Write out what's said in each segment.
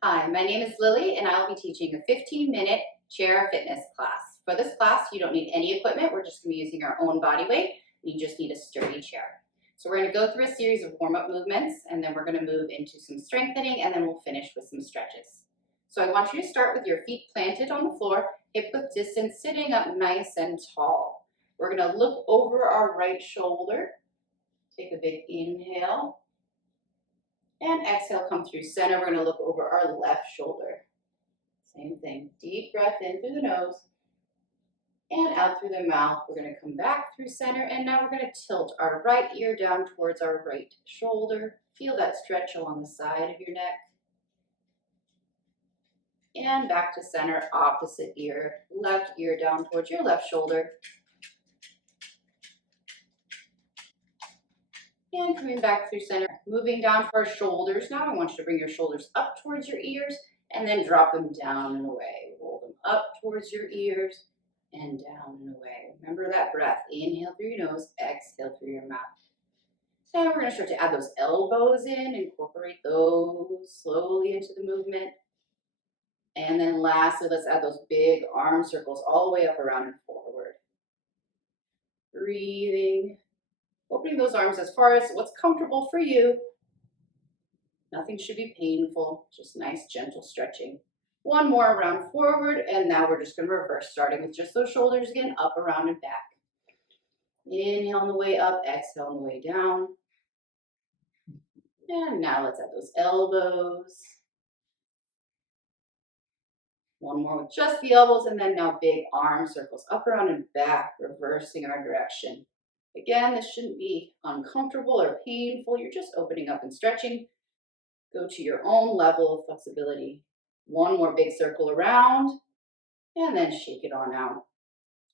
Hi, my name is Lily and I will be teaching a 15-minute chair fitness class. For this class, you don't need any equipment. We're just going to be using our own body weight. You just need a sturdy chair. So we're going to go through a series of warm-up movements and then we're going to move into some strengthening and then we'll finish with some stretches. So I want you to start with your feet planted on the floor, hip-width distance, sitting up nice and tall. We're going to look over our right shoulder. Take a big inhale. And exhale, come through center. We're going to look over our left shoulder. Same thing. Deep breath in through the nose and out through the mouth. We're going to come back through center. And now we're going to tilt our right ear down towards our right shoulder. Feel that stretch along the side of your neck. And back to center, opposite ear. Left ear down towards your left shoulder. And coming back through center, moving down to our shoulders. Now I want you to bring your shoulders up towards your ears and then drop them down and away. Roll them up towards your ears and down and away. Remember that breath. Inhale through your nose, exhale through your mouth. And we're going to start to add those elbows in, incorporate those slowly into the movement. And then lastly, let's add those big arm circles all the way up, around, and forward. Breathing. Opening those arms as far as what's comfortable for you. Nothing should be painful, just nice, gentle stretching. One more around forward, and now we're just going to reverse, starting with just those shoulders again, up, around, and back. Inhale on the way up, exhale on the way down. And now let's add those elbows. One more with just the elbows, and then now big arm circles, up, around, and back, reversing our direction. Again, this shouldn't be uncomfortable or painful. You're just opening up and stretching. Go to your own level of flexibility. One more big circle around, and then shake it on out.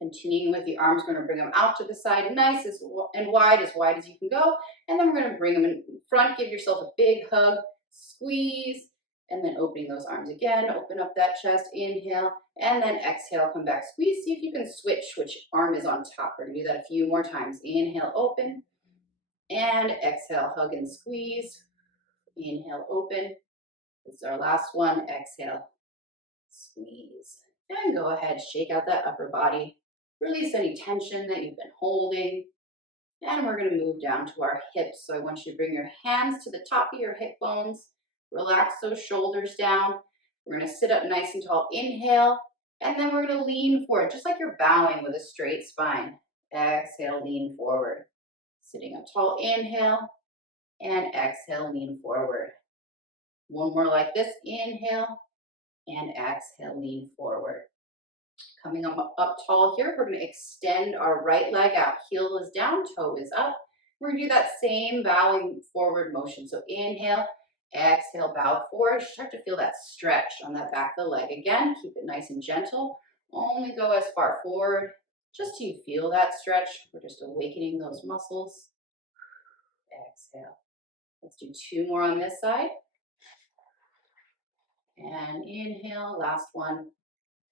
Continuing with the arms, going to bring them out to the side, nice and wide as you can go. And then we're going to bring them in front, give yourself a big hug, squeeze, and then opening those arms again. Open up that chest, inhale, and then exhale, come back, squeeze. See if you can switch which arm is on top. We're going to do that a few more times. Inhale, open, and exhale, hug and squeeze. Inhale, open. This is our last one. Exhale, squeeze. And go ahead, shake out that upper body. Release any tension that you've been holding. And we're going to move down to our hips. So I want you to bring your hands to the top of your hip bones. Relax those shoulders down. We're going to sit up nice and tall. Inhale. And then we're going to lean forward, just like you're bowing with a straight spine. Exhale, lean forward. Sitting up tall. Inhale. And exhale, lean forward. One more like this. Inhale. And exhale, lean forward. Coming up tall here, we're going to extend our right leg out. Heel is down, toe is up. We're going to do that same bowing forward motion. So inhale, exhale, bow forward. Start to feel that stretch on that back of the leg. Again, keep it nice and gentle. Only go as far forward, just till you feel that stretch. We're just awakening those muscles. Exhale. Let's do two more on this side. And inhale, last one,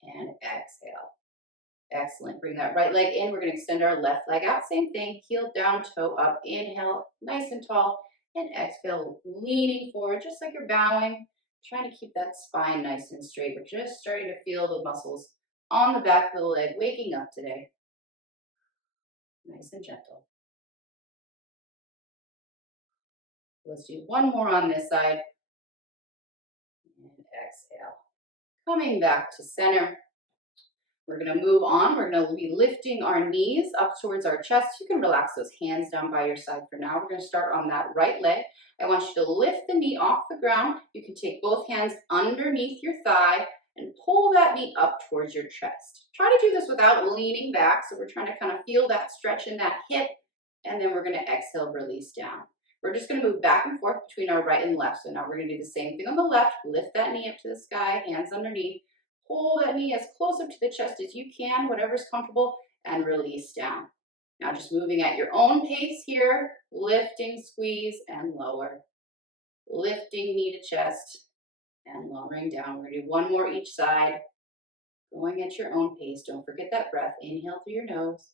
and exhale. Excellent. Bring that right leg in. We're going to extend our left leg out. Same thing. Heel down, toe up. Inhale, nice and tall. And exhale, leaning forward, just like you're bowing. Trying to keep that spine nice and straight. We're just starting to feel the muscles on the back of the leg waking up today. Nice and gentle. Let's do one more on this side. And exhale. Coming back to center. We're going to move on. We're going to be lifting our knees up towards our chest. You can relax those hands down by your side for now. We're going to start on that right leg. I want you to lift the knee off the ground. You can take both hands underneath your thigh and pull that knee up towards your chest. Try to do this without leaning back. So we're trying to kind of feel that stretch in that hip. And then we're going to exhale, release down. We're just going to move back and forth between our right and left. So now we're going to do the same thing on the left. Lift that knee up to the sky, hands underneath. Pull that knee as close up to the chest as you can, whatever's comfortable, and release down. Now just moving at your own pace here, lifting, squeeze, and lower. Lifting knee to chest and lowering down. We're going to do one more each side, going at your own pace. Don't forget that breath. Inhale through your nose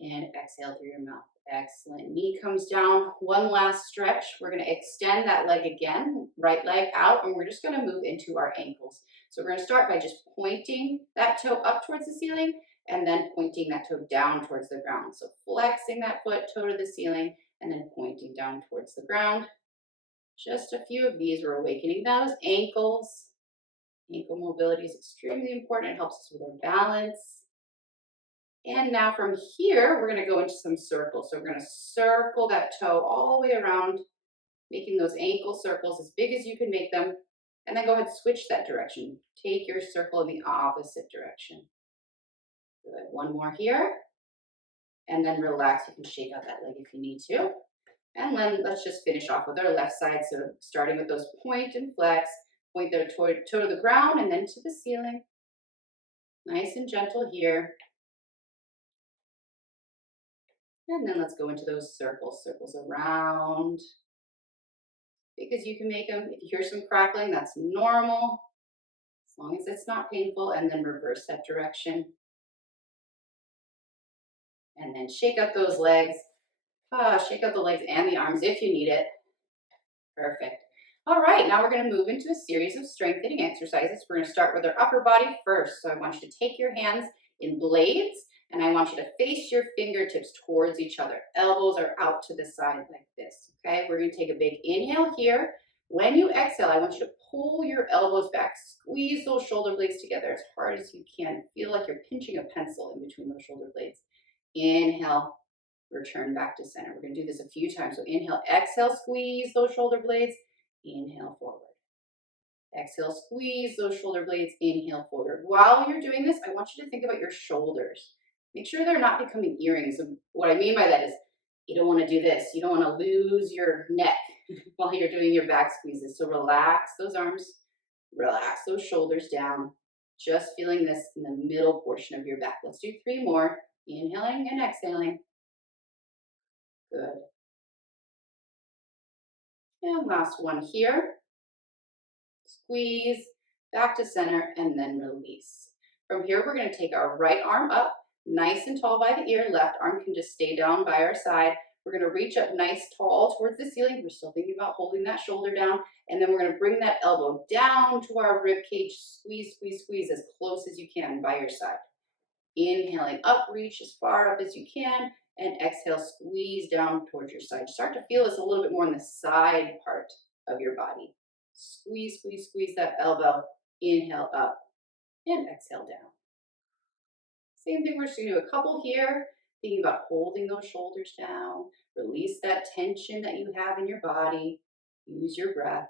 and exhale through your mouth. Excellent. Knee comes down. One last stretch. We're going to extend that leg again, right leg out, and we're just going to move into our ankles. So we're going to start by just pointing that toe up towards the ceiling and then pointing that toe down towards the ground. So flexing that foot, toe to the ceiling, and then pointing down towards the ground. Just a few of these. We're awakening those ankles. Ankle mobility is extremely important. It helps us with our balance. And now from here, we're going to go into some circles. So we're going to circle that toe all the way around, making those ankle circles as big as you can make them. And then go ahead and switch that direction. Take your circle in the opposite direction. Good. One more here. And then relax. You can shake out that leg if you need to. And then let's just finish off with our left side. So starting with those point and flex. Point their toe to the ground and then to the ceiling. Nice and gentle here. And then let's go into those circles, circles around. Because you can make them. If you hear some crackling, that's normal. As long as it's not painful. And then reverse that direction. And then shake out those legs. Shake out the legs and the arms if you need it. Perfect. All right, now we're going to move into a series of strengthening exercises. We're going to start with our upper body first. So I want you to take your hands in blades. And I want you to face your fingertips towards each other. Elbows are out to the side like this, okay? We're going to take a big inhale here. When you exhale, I want you to pull your elbows back. Squeeze those shoulder blades together as hard as you can. Feel like you're pinching a pencil in between those shoulder blades. Inhale, return back to center. We're going to do this a few times. So inhale, exhale, squeeze those shoulder blades. Inhale, forward. Exhale, squeeze those shoulder blades. Inhale, forward. While you're doing this, I want you to think about your shoulders. Make sure they're not becoming earrings. And what I mean by that is you don't want to do this. You don't want to lose your neck while you're doing your back squeezes. So relax those arms, relax those shoulders down. Just feeling this in the middle portion of your back. Let's do 3 more. Inhaling and exhaling. Good. And last one here. Squeeze, back to center, and then release. From here, we're going to take our right arm up, nice and tall by the ear. Left arm can just stay down by our side. We're going to reach up nice, tall towards the ceiling. We're still thinking about holding that shoulder down. And then we're going to bring that elbow down to our rib cage. Squeeze, squeeze, squeeze as close as you can by your side. Inhaling up, reach as far up as you can. And exhale, squeeze down towards your side. Start to feel this a little bit more in the side part of your body. Squeeze, squeeze, squeeze that elbow. Inhale up and exhale down. Same thing, we're just going to do a couple here. Thinking about holding those shoulders down. Release that tension that you have in your body. Use your breath.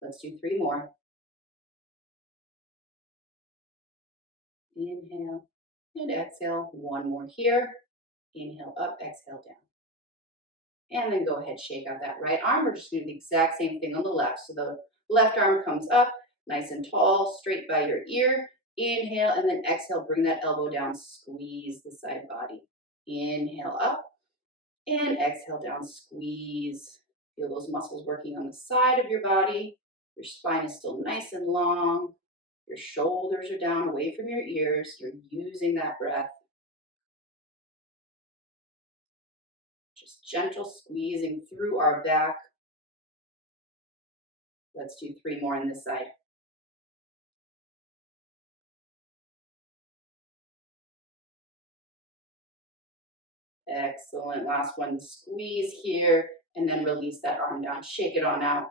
Let's do 3 more. Inhale and exhale. 1 more here. Inhale up, exhale down. And then go ahead, shake out that right arm. We're just going to do the exact same thing on the left. So the left arm comes up, nice and tall, straight by your ear. Inhale, and then exhale, bring that elbow down, squeeze the side body. Inhale up, and exhale down, squeeze. Feel those muscles working on the side of your body. Your spine is still nice and long. Your shoulders are down away from your ears. You're using that breath. Just gentle squeezing through our back. Let's do 3 more on this side. Excellent. Last one, squeeze here, and then release that arm down. Shake it on out.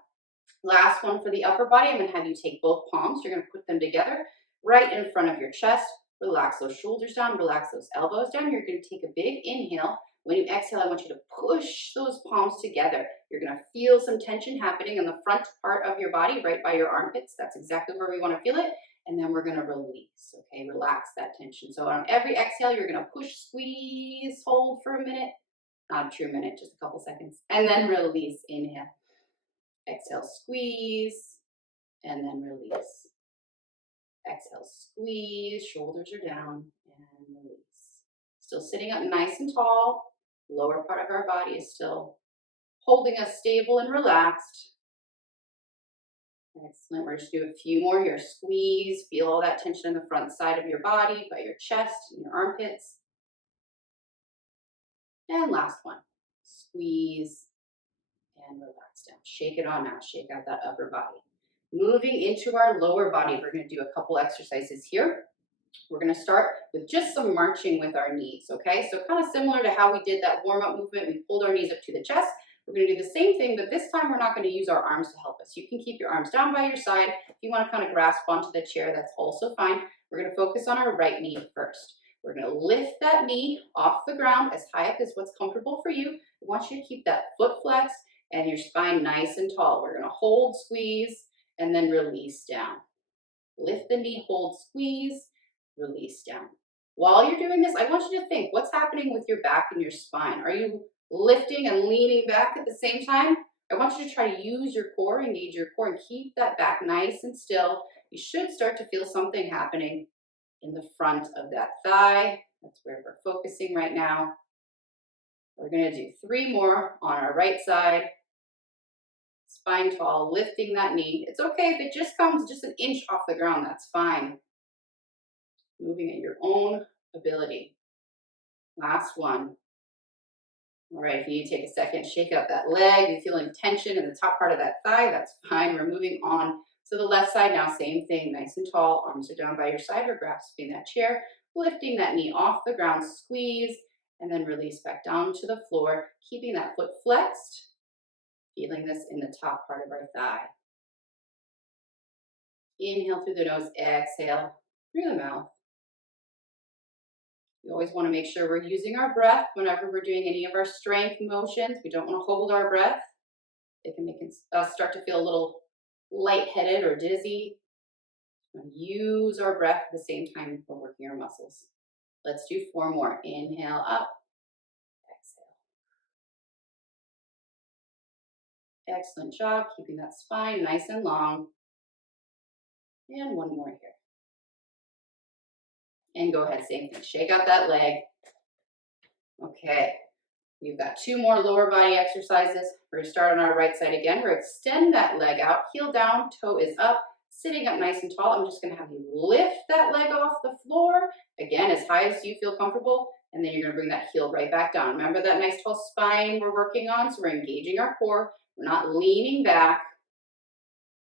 Last one for the upper body. I'm going to have you take both palms. You're going to put them together right in front of your chest. Relax those shoulders down. Relax those elbows down. You're going to take a big inhale. When you exhale, I want you to push those palms together. You're going to feel some tension happening in the front part of your body, right by your armpits. That's exactly where we want to feel it. And then we're going to release, okay? Relax that tension. So on every exhale, you're going to push, squeeze, hold for a minute. Not a true minute, just a couple seconds. And then release, inhale. Exhale, squeeze, and then release. Exhale, squeeze, shoulders are down, and release. Still sitting up nice and tall. Lower part of our body is still holding us stable and relaxed. Excellent. We're just doing a few more here. Squeeze. Feel all that tension in the front side of your body, by your chest and your armpits. And last one. Squeeze and relax down. Shake it on out. Shake out that upper body. Moving into our lower body, we're going to do a couple exercises here. We're going to start with just some marching with our knees, okay? So kind of similar to how we did that warm-up movement. We pulled our knees up to the chest. We're going to do the same thing, but this time we're not going to use our arms to help us. You can keep your arms down by your side. If you want to kind of grasp onto the chair, that's also fine. We're going to focus on our right knee first. We're going to lift that knee off the ground as high up as what's comfortable for you. I want you to keep that foot flexed and your spine nice and tall. We're going to hold, squeeze, and then release down. Lift the knee, hold, squeeze, release down. While you're doing this, I want you to think, what's happening with your back and your spine? Are you lifting and leaning back at the same time? I want you to try to use your core, engage your core, and keep that back nice and still. You should start to feel something happening in the front of that thigh. That's where we're focusing right now. We're going to do 3 more on our right side. Spine tall, lifting that knee. It's okay if it just comes just an inch off the ground, that's fine. Moving at your own ability. Last one. All right, if you need to take a second, shake out that leg. You're feeling tension in the top part of that thigh, that's fine. We're moving on to the left side now, same thing, nice and tall. Arms are down by your side or grasping that chair, lifting that knee off the ground, squeeze, and then release back down to the floor, keeping that foot flexed. Feeling this in the top part of our thigh. Inhale through the nose, exhale through the mouth. We always want to make sure we're using our breath whenever we're doing any of our strength motions. We don't want to hold our breath. It can make us start to feel a little lightheaded or dizzy. We want to use our breath at the same time we're working our muscles. Let's do 4 more. Inhale up. Excellent job, keeping that spine nice and long. And 1 more here. And go ahead, same thing. Shake out that leg. Okay, we've got 2 more lower body exercises. We're gonna start on our right side again. We're gonna extend that leg out, heel down, toe is up, sitting up nice and tall. I'm just gonna have you lift that leg off the floor. Again, as high as you feel comfortable. And then you're gonna bring that heel right back down. Remember that nice tall spine we're working on? So we're engaging our core. We're not leaning back.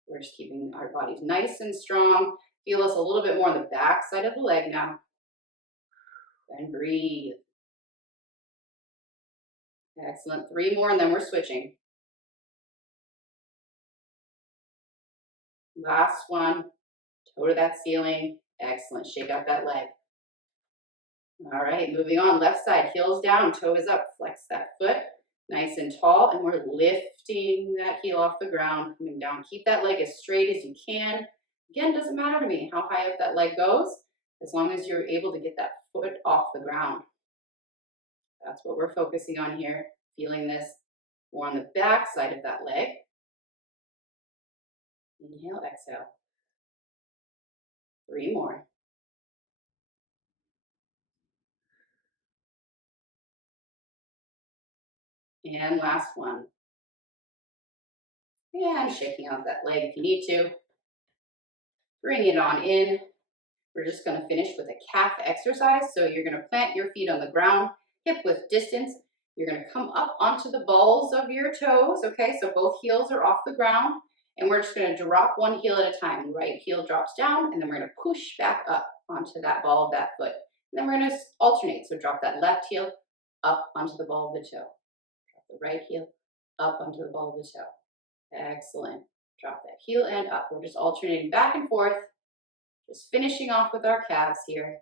We're just keeping our bodies nice and strong. Feel us a little bit more on the back side of the leg now. And breathe. Excellent. 3 more and then we're switching. Last one. Toe to that ceiling. Excellent. Shake out that leg. All right, moving on. Left side, heels down, toe is up. Flex that foot. Nice and tall, and we're lifting that heel off the ground, coming down. Keep that leg as straight as you can. Again, doesn't matter to me how high up that leg goes, as long as you're able to get that foot off the ground. That's what we're focusing on here, feeling this more on the back side of that leg. Inhale, exhale. 3 more. And last one. And shaking out that leg if you need to. Bring it on in. We're just going to finish with a calf exercise. So you're going to plant your feet on the ground, hip width distance. You're going to come up onto the balls of your toes, okay? So both heels are off the ground. And we're just going to drop one heel at a time. Right heel drops down, and then we're going to push back up onto that ball of that foot. And then we're going to alternate. So drop that left heel up onto the ball of the toe. Drop the right heel up onto the ball of the toe. Excellent. Drop that heel and up. We're just alternating back and forth. Just finishing off with our calves here.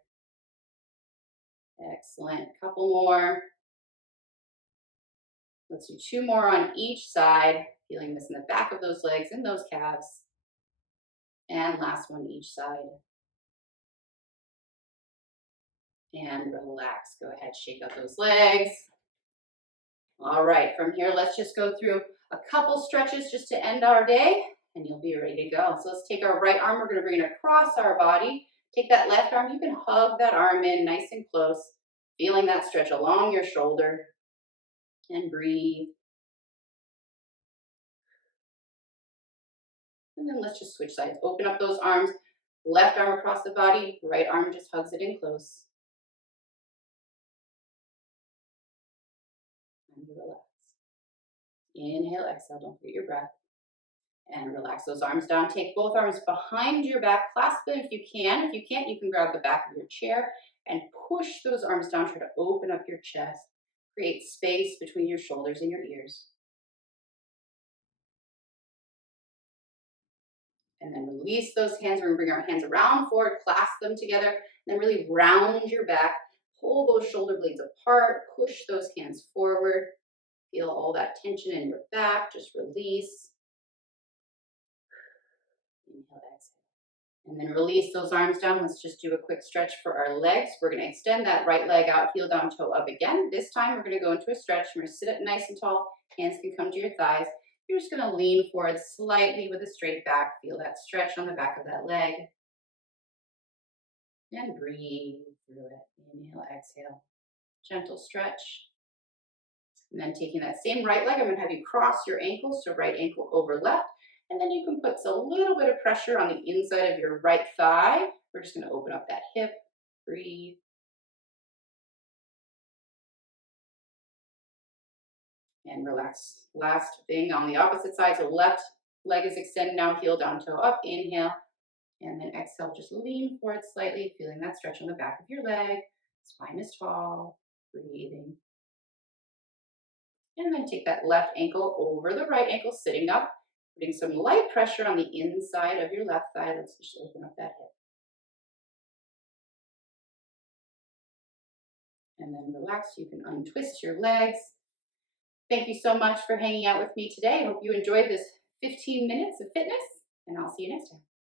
Excellent. Couple more. Let's do 2 more on each side. Feeling this in the back of those legs and those calves. And last one each side. And relax. Go ahead, shake out those legs. All right, from here, let's just go through a couple stretches just to end our day, and you'll be ready to go. So let's take our right arm. We're going to bring it across our body. Take that left arm. You can hug that arm in nice and close, feeling that stretch along your shoulder. And breathe. And then let's just switch sides. Open up those arms. Left arm across the body. Right arm just hugs it in close. Inhale, exhale, don't forget your breath. And relax those arms down. Take both arms behind your back, clasp them if you can. If you can't, you can grab the back of your chair and push those arms down. Try to open up your chest. Create space between your shoulders and your ears. And then release those hands. We're gonna bring our hands around forward, clasp them together, and then really round your back. Pull those shoulder blades apart, push those hands forward. Feel all that tension in your back, just release. Inhale, exhale. And then release those arms down. Let's just do a quick stretch for our legs. We're gonna extend that right leg out, heel down, toe up again. This time we're gonna go into a stretch. We're gonna sit up nice and tall. Hands can come to your thighs. You're just gonna lean forward slightly with a straight back. Feel that stretch on the back of that leg. And breathe through it. Inhale, exhale. Gentle stretch. And then taking that same right leg, I'm gonna have you cross your ankles, so right ankle over left. And then you can put a little bit of pressure on the inside of your right thigh. We're just gonna open up that hip, breathe. And relax. Last thing on the opposite side, so left leg is extended now, heel down, toe up, inhale. And then exhale, just lean forward slightly, feeling that stretch on the back of your leg. Spine is tall, breathing. And then take that left ankle over the right ankle, sitting up, putting some light pressure on the inside of your left thigh. Let's just open up that hip. And then relax. You can untwist your legs. Thank you so much for hanging out with me today. I hope you enjoyed this 15 minutes of fitness, and I'll see you next time.